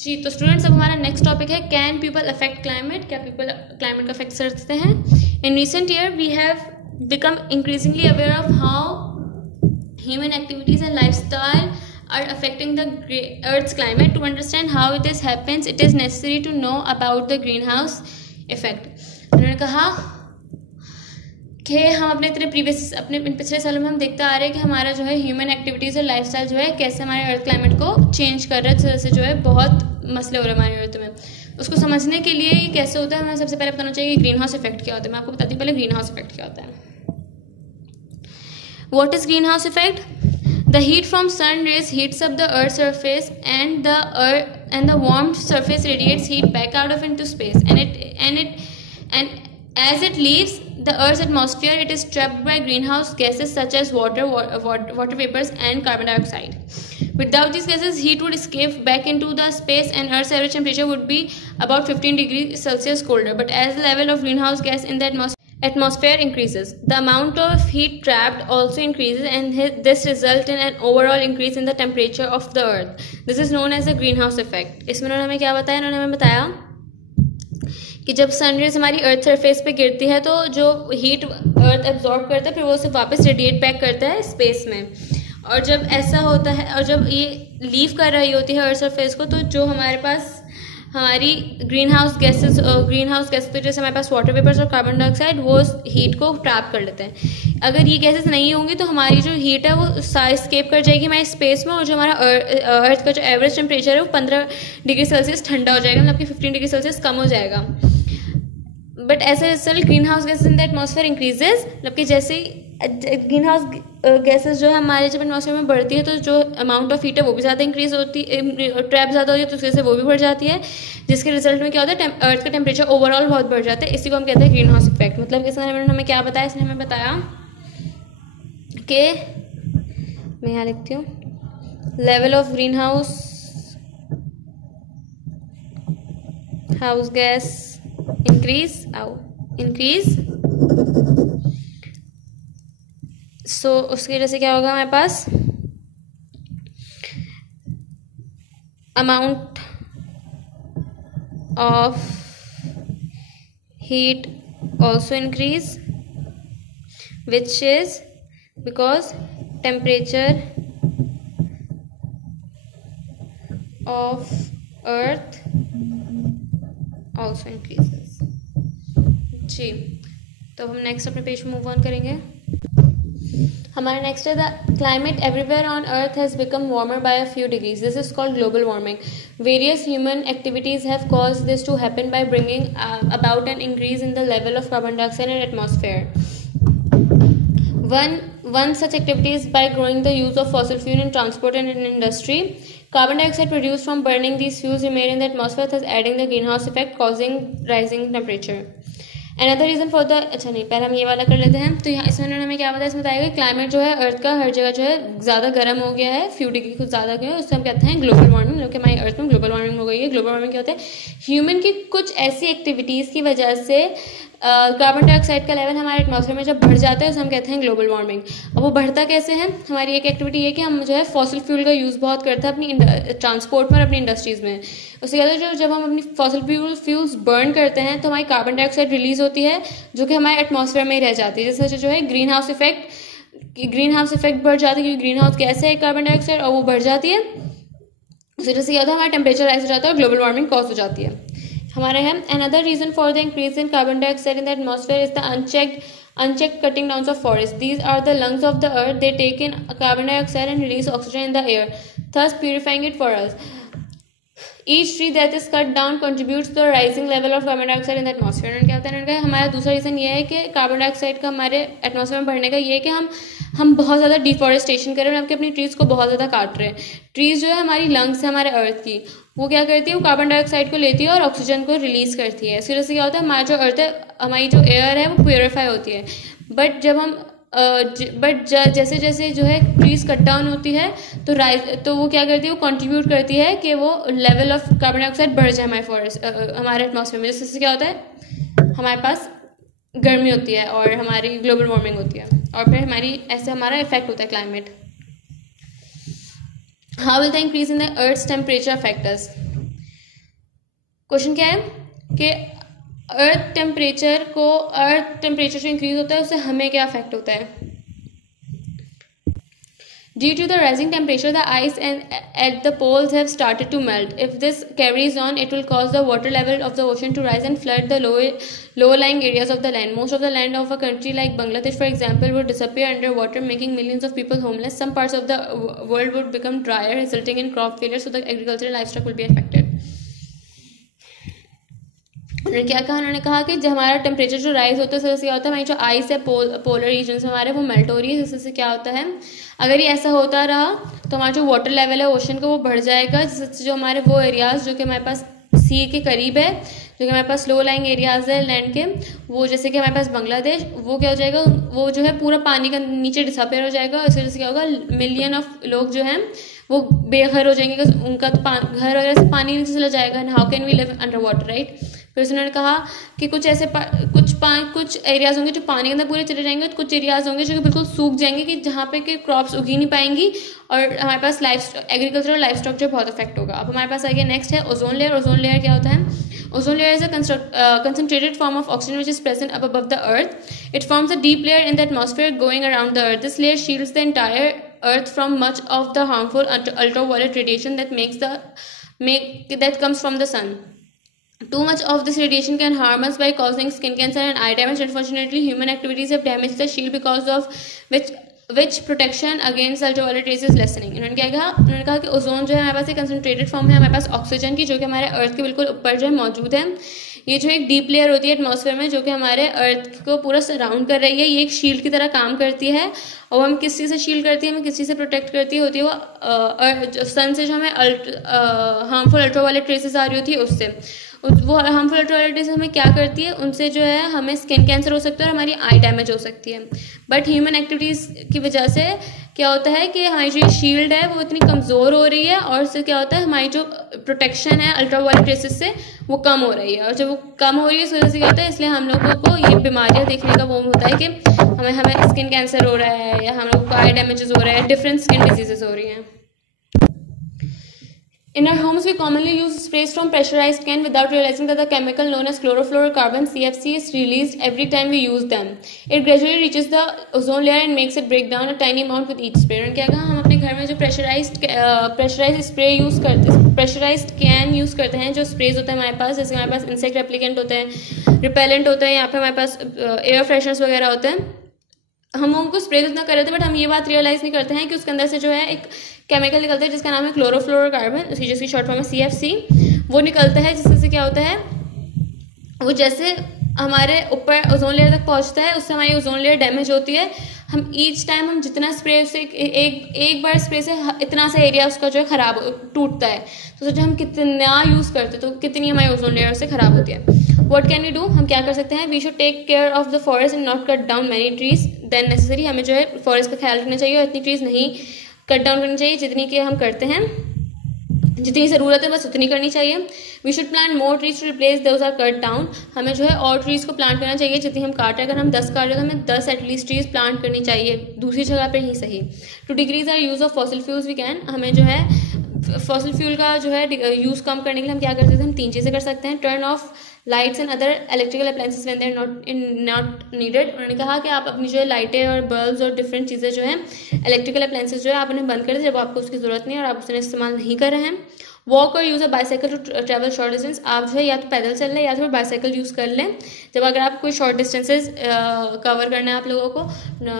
जी, तो स्टूडेंट्स अब हमारा नेक्स्ट टॉपिक है कैन पीपल अफेक्ट क्लाइमेट, क्या पीपल क्लाइमेट को अफेक्ट कर सकते हैं। In recent year we have become increasingly aware of how human activities and lifestyle are affecting the Earth's climate. To understand how it happens, it is necessary to know about the greenhouse effect. उन्होंने कहा कि हम अपने पिछले सालों में हम देखते आ रहे हैं कि हमारा जो है ह्यूमन एक्टिविटीज़ और लाइफस्टाइल जो है कैसे हमारे अर्थ क्लाइमेट को चेंज कर रहा है, जैसे जो है बहुत मसले हो रहे हैं हमारे अर्थ में। उसको समझने के लिए ये कैसे होता है, हमें सबसे पहले बताना चाहिए कि ग्रीन हाउस इफेक्ट क्या होता है। मैं आपको बताती हूँ पहले ग्रीन हाउस इफेक्ट क्या होता है। What is greenhouse effect? The heat from sun rays heats up the earth's surface, and the warm surface radiates heat back out of into space, and as it leaves the earth's atmosphere, it is trapped by greenhouse gases such as water vapors and carbon dioxide. Without these gases, heat would escape back into the space, and earth's average temperature would be about 15 degrees Celsius colder. But as the level of greenhouse gas in the atmosphere increases, the amount of heat trapped also increases, and this results in an overall increase in the temperature of the earth. This is known as the greenhouse effect. इसमें उन्होंने हमें क्या बताया? उन्होंने हमें बताया कि जब सनरेज हमारी अर्थ सरफेस पे गिरती है तो जो हीट अर्थ एब्जॉर्ब करता है, फिर वो उसे वापस रेडिएट बैक करता है स्पेस में। और जब ऐसा होता है और जब ये लीव कर रही होती है अर्थ सरफेस को, तो जो हमारे पास हमारी ग्रीन हाउस गैसेस तो जैसे हमारे पास वाटर वेपर्स और कार्बन डाइऑक्साइड, वो हीट को ट्रैप कर लेते हैं। अगर ये गैसेस नहीं होंगी तो हमारी जो हीट है वो एस्केप कर जाएगी हमारे स्पेस में, और जो हमारा अर्थ का जो एवरेज टेम्परेचर है वो 15 डिग्री सेल्सियस ठंडा हो जाएगा, मतलब कि 15 डिग्री सेल्सियस कम हो जाएगा। But as a result greenhouse gases in the atmosphere increases, मतलब कि जैसे ग्रीन हाउस गैसेज जो है हमारे जब एटमॉस्फेयर में बढ़ती है तो जो अमाउंट ऑफ हीट है वो भी ज़्यादा इंक्रीज होती है, ट्रैप ज़्यादा होती है, तो उसकी वजह से वो भी बढ़ जाती है, जिसके रिजल्ट में क्या होता है अर्थ का टेम्परेचर ओवरऑल बहुत बढ़ जाता है। इसी को हम कहते हैं ग्रीन हाउस इफेक्ट। मतलब इसने हमें क्या बताया? इसने हमें बताया कि मैं यहाँ लिखती हूँ, level of greenhouse gas increase so उसकी वजह से क्या होगा, हमारे पास amount of heat also increase, which is because temperature of earth also increases. जी, तो हम नेक्स्ट अपने पेज में मूव ऑन करेंगे। हमारा नेक्स्ट है the climate everywhere on earth has become warmer by a few degrees. This is called global warming. Various human activities have caused this to happen by bringing about an increase in the level of carbon dioxide in atmosphere. One such activity is by growing the use of fossil fuel in transport and in industry. Carbon dioxide produced from burning these fuels remain in the atmosphere, thus adding the greenhouse effect, causing rising temperature. Another reason for the अच्छा नहीं, पहले हम ये वाला कर लेते हैं। तो यहाँ इसमें उन्होंने हमें क्या बताया? इसमें बताया कि क्लाइमेट जो है अर्थ का हर जगह जो है ज़्यादा गर्म हो गया है, फ्यू डिग्री कुछ ज़्यादा गया है, उससे हम कहते हैं ग्लोबल वार्मिंग। मतलब कि हमारी अर्थ में ग्लोबल वार्मिंग हो गई है। ग्लोबल वार्मिंग क्या होता है? ह्यूमन की कुछ ऐसी एक्टिविटीज़ की वजह से कार्बन डाइऑक्साइड का लेवल हमारे एटमॉस्फेयर में जब बढ़ जाता है उसे हम कहते हैं ग्लोबल वार्मिंग। अब वो बढ़ता कैसे है? हमारी एक एक्टिविटी ये कि हम जो है फॉसिल फ्यूल का यूज़ बहुत करते हैं अपनी ट्रांसपोर्ट में और अपनी इंडस्ट्रीज़ में। उसके बाद जब हम अपनी फॉसिल फ्यूल्स बर्न करते हैं तो हमारी कार्बन डाइऑक्साइड रिलीज होती है, जो कि हमारे एटमॉस्फेयर में ही रह जाती है, जिससे जो है ग्रीन हाउस इफेक्ट बढ़ जाती है, क्योंकि ग्रीन हाउस गैस है कार्बन डाइऑक्साइड और वो बढ़ जाती है। उस वजह से क्या होता है, हमारा टेम्परेचर राइज हो जाता है और ग्लोबल वार्मिंग कॉज हो जाती है हमारे यहाँ। Another reason for the increase in carbon dioxide in the atmosphere is the unchecked cutting downs of forests. These are the lungs of the earth. They take in carbon dioxide and release oxygen in the air, thus purifying it for us. Each tree that is cut down contributes to the rising level of carbon dioxide in the atmosphere. क्या होता है? हमारा दूसरा reason ये है कि carbon dioxide का हमारे एटमॉस्फेयर में बढ़ने का ये है कि हम बहुत ज़्यादा डिफॉरेस्टेशन कर रहे हैं, अपनी ट्रीज़ को बहुत ज़्यादा काट रहे हैं। ट्रीज़ जो है हमारी लंग्स है हमारे अर्थ की, वो क्या करती है? वो कार्बन डाइऑक्साइड को लेती है और ऑक्सीजन को रिलीज़ करती है। इसी वजह से क्या होता है, हमारा जो अर्थ है, हमारी जो एयर है वो प्योरीफाई होती है। बट जैसे जैसे जो है ट्रीज कट डाउन होती है तो वो क्या करती है? वो कंट्रीब्यूट करती है कि वो लेवल ऑफ कार्बन डाइऑक्साइड बढ़ जाए हमारे एटमॉस्फेयर में, जिससे क्या होता है हमारे पास गर्मी होती है और हमारी ग्लोबल वार्मिंग होती है, और फिर हमारा इफेक्ट होता है climate. How will the increase in the earth's temperature affect us? Question क्या है कि अर्थ टेम्परेचर जो इंक्रीज होता है उससे हमें क्या अफेक्ट होता है. Due to the rising temperature, the ice at the poles have started to melt. If this carries on, it will cause the water level of the ocean to rise and flood the low-lying areas of the land. Most of the land of a country like Bangladesh, for example, would disappear under water, making millions of people homeless. Some parts of the world would become drier, resulting in crop failure, so the agriculture and livestock will be affected. उन्होंने क्या कहा, उन्होंने कहा कि जब हमारा temperature जो rise होता है उससे क्या होता है, हमारी जो आइस है पोलर रीजन हमारे वो मेल्ट हो रही है, जिससे क्या होता है अगर ये ऐसा होता रहा तो हमारा जो वाटर लेवल है ओशन का वो बढ़ जाएगा, जिससे जो हमारे वो एरियाज जो कि हमारे पास सी के करीब है, जो कि हमारे पास लो लाइंग एरियाज है लैंड के, वो जैसे कि हमारे पास बांग्लादेश, वो क्या हो जाएगा, वो जो है पूरा पानी का नीचे डिसअपेयर हो जाएगा. इस वजह से क्या होगा, मिलियन ऑफ लोग जो हैं वो बेघर हो जाएंगे, उनका तो घर वगैरह से पानी नीचे चला जाएगा. And how can we live under water, right. फिर उन्होंने कहा कि कुछ ऐसे कुछ एरियाज होंगे जो पानी के अंदर पूरे चले जाएंगे, कुछ एरियाज होंगे जो कि बिल्कुल सूख जाएंगे कि जहाँ पे कि क्रॉप्स उगी नहीं पाएंगी और हमारे पास एग्रीकल्चर और लाइफ स्टॉक जो बहुत इफेक्ट होगा. अब हमारे पास आ गया नेक्स्ट है ओजोन लेयर. ओजोन लेयर क्या होता है? Ozone layer is a concentrated form of oxygen which is present up above the earth. It forms a deep layer in the atmosphere going around the earth. This layer shields the entire earth from much of the harmful ultraviolet radiation that comes from the sun. Too much of this radiation can harm us by causing skin cancer and eye damage. Unfortunately, human activities have damaged the shield, because of which protection against ultraviolet rays is lessening. उन्होंने क्या कहा? उन्होंने कहा कि ozone जो है हमारे पास एक कंसनट्रेटेड फॉर्म है हमारे पास ऑक्सीजन की, जो कि हमारे अर्थ के बिल्कुल ऊपर जो है मौजूद है. ये जो एक डीप लेयर होती है एटमॉस्फेयर में, जो कि हमारे अर्थ को पूरा सराउंड कर रही है, ये एक शील्ड की तरह काम करती है. और हम किस चीज़ से शील्ड करती है, हमें किस चीज़ से प्रोटेक्ट करती होती है, वो सन से जो हमें हार्मफुल अल्ट्रावायलेट रेसेस आ रही होती है उससे. वो हार्मफुल अल्ट्रावायलेट रेसेस हमें क्या करती है, उनसे जो है हमें स्किन कैंसर हो सकता है और हमारी आई डैमेज हो सकती है. बट ह्यूमन एक्टिविटीज़ की वजह से क्या होता है कि हमारी जो शील्ड है वो इतनी कमज़ोर हो रही है, और उससे क्या होता है हमारी जो प्रोटेक्शन है अल्ट्रावायलेट रेसेस से वो कम हो रही है. और जब वो कम हो रही है इस वजह से क्या होता है, इसलिए हम लोगों को ये बीमारियां देखने का वो होता है कि हमें स्किन कैंसर हो रहा है, या हम लोग को आई डैमेजेस हो रहे हैं, डिफरेंट स्किन डिजीजेस हो रही हैं. In our homes, we commonly use sprays from pressurized can without realizing that the chemical known as chlorofluorocarbon (CFC) is released every time we use them. It gradually reaches the ozone layer and makes it break down a tiny amount with each spray. उन्होंने क्या कहा, हम अपने घर में जो pressurised spray use करते हैं, प्रेशराइज्ड कैन यूज़ करते हैं, जो स्प्रेज होता है हमारे पास, जैसे हमारे पास इंसेक्ट रेप्लिकेंट होते हैं, रिपेलेंट होते हैं, यहाँ पे हमारे पास एयर फ्रेशनर्स वगैरह होते हैं. हम उनको स्प्रे इतना कर रहे थे, बट हम ये बात रियलाइज़ नहीं करते हैं कि उसके अंदर से जो है एक केमिकल निकलता है जिसका नाम है क्लोरोफ्लोरोकार्बन, जिसकी शॉर्ट फॉर्म है CFC. वो निकलता है जिससे क्या होता है, वो जैसे हमारे ऊपर ओजोन लेयर तक पहुंचता है उससे हमारी ओजोन लेयर डैमेज होती है. हम ईच टाइम हम जितना स्प्रे से एक बार स्प्रे से इतना सा एरिया उसका जो है ख़राब टूटता है. तो सोचो हम कितना यूज़ करते तो कितनी हमारी ओजोन लेयर से ख़राब होती है. व्हाट कैन वी डू, हम क्या कर सकते हैं? We should take care of the forest and not cut down many trees than necessary. हमें जो है फॉरेस्ट का ख्याल रखना चाहिए और इतनी ट्रीज नहीं कट डाउन करनी चाहिए जितनी कि हम करते हैं. जितनी ज़रूरत है बस उतनी करनी चाहिए. We should plant more trees to replace those are cut down. हमें जो है और ट्रीज़ को प्लांट करना चाहिए जितनी हम काट रहे हैं. अगर हम 10 काट रहे हैं तो हमें 10 एटलीस्ट ट्रीज प्लांट करनी चाहिए दूसरी जगह पर ही सही. To decrease our use of fossil fuels we can, हमें जो है फॉसिल फ्यूल का जो है यूज़ कम करने के लिए हम क्या कर सकते हैं, हम 3 चीज़ें कर सकते हैं. Turn off lights and other electrical appliances when they are not needed. उन्होंने कहा कि आप अपनी जो है लाइटें और बल्ब्स और डिफरेंट चीज़ें जो हैं इलेक्ट्रिकल अप्लायंसेस जो है आप उन्हें बंद कर दें जब आपको उसकी ज़रूरत नहीं है और आप उसे इस्तेमाल नहीं कर रहे हैं. वॉक और use a bicycle to travel short distance. आप जो है या तो पैदल चल लें या तो बाईसाइकिल यूज़ कर लें जब अगर आप कोई शॉर्ट डिस्टेंसेज कवर करना है आप लोगों को.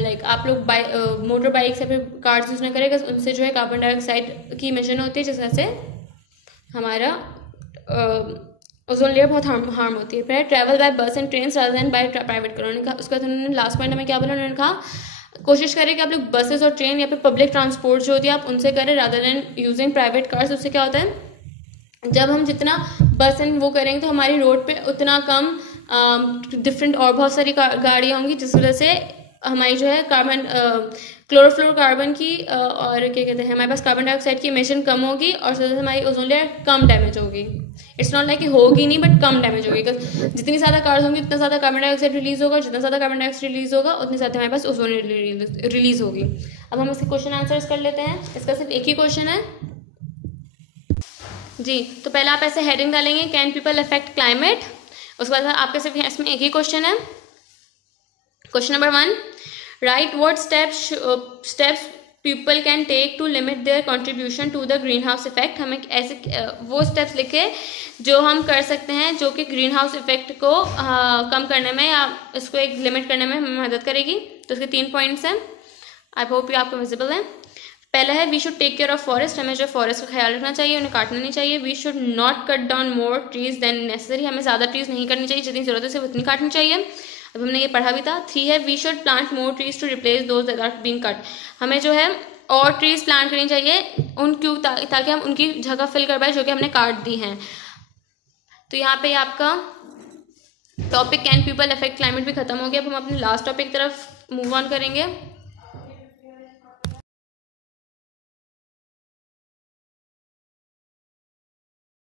लाइक आप लोग मोटर बाइक्स या फिर कार्स यूज़ ना करें, उनसे जो है कार्बन डाइऑक्साइड की इमिशन होती है जिस से हमारा ओजोन लेयर बहुत हार्म होती है. फिर ट्रैवल बाय बस and train rather than by private car. उन्होंने कहा उसका उन्होंने लास्ट पॉइंट में क्या बोला, उन्होंने कहा कोशिश करें कि आप लोग बसेस और ट्रेन या फिर पब्लिक ट्रांसपोर्ट जो होती है आप उनसे करें rather than using private cars. उससे क्या होता है जब हम जितना बस एंड वो करेंगे तो हमारी रोड पे उतना कम डिफरेंट और बहुत सारी गाड़ियाँ होंगी जिस वजह से हमारी जो है क्लोरोफ्लोरोकार्बन की और क्या कहते हैं हमारे पास कार्बन डाइऑक्साइड की इमिशन कम होगी और साथ हमारी ओजोन लेयर कम डैमेज होगी. इट्स नॉट लाइक कि होगी नहीं बट कम डैमेज होगी. जितनी ज़्यादा कार्स होंगी उतना ज़्यादा कार्बन डाइऑक्साइड रिलीज होगा, जितना ज़्यादा कार्बन डाइऑक्साइड रिलीज होगा उतनी ज़्यादा हमारे पास ओजोन लेयर रिलीज होगी. अब हम इसके क्वेश्चन आंसर्स कर लेते हैं. इसका सिर्फ एक ही क्वेश्चन है. जी, तो पहले आप ऐसे हेडिंग डालेंगे, कैन पीपल अफेक्ट क्लाइमेट। उसके बाद आपके सिर्फ इसमें एक ही क्वेश्चन है। Question number 1, right what steps people can take to limit their contribution to the greenhouse effect. हमें ऐसे वो स्टेप्स लिखे जो हम कर सकते हैं जो कि ग्रीन हाउस इफेक्ट को कम करने में या इसको एक लिमिट करने में हमें मदद करेगी। तो इसके 3 पॉइंट्स हैं, आई होप ये आपको विजिबल है। पहला है we should take care of forest, हमें जो फॉरेस्ट का ख्याल रखना चाहिए, उन्हें काटना नहीं चाहिए। We should not cut down more trees than necessary, हमें ज़्यादा ट्रीज नहीं करनी चाहिए, जितनी ज़रूरत है सिर्फ उतनी काटनी चाहिए। अब हमने ये पढ़ा भी था। 3 है we should plant more trees to replace those that are being cut, हमें जो है और ट्रीज प्लांट करनी चाहिए उन क्यों ताकि हम उनकी जगह फिल कर पाए जो कि हमने काट दी हैं। तो यहाँ पे आपका topic can people affect climate भी खत्म हो गया। अब हम अपने लास्ट टॉपिक की तरफ मूव ऑन करेंगे।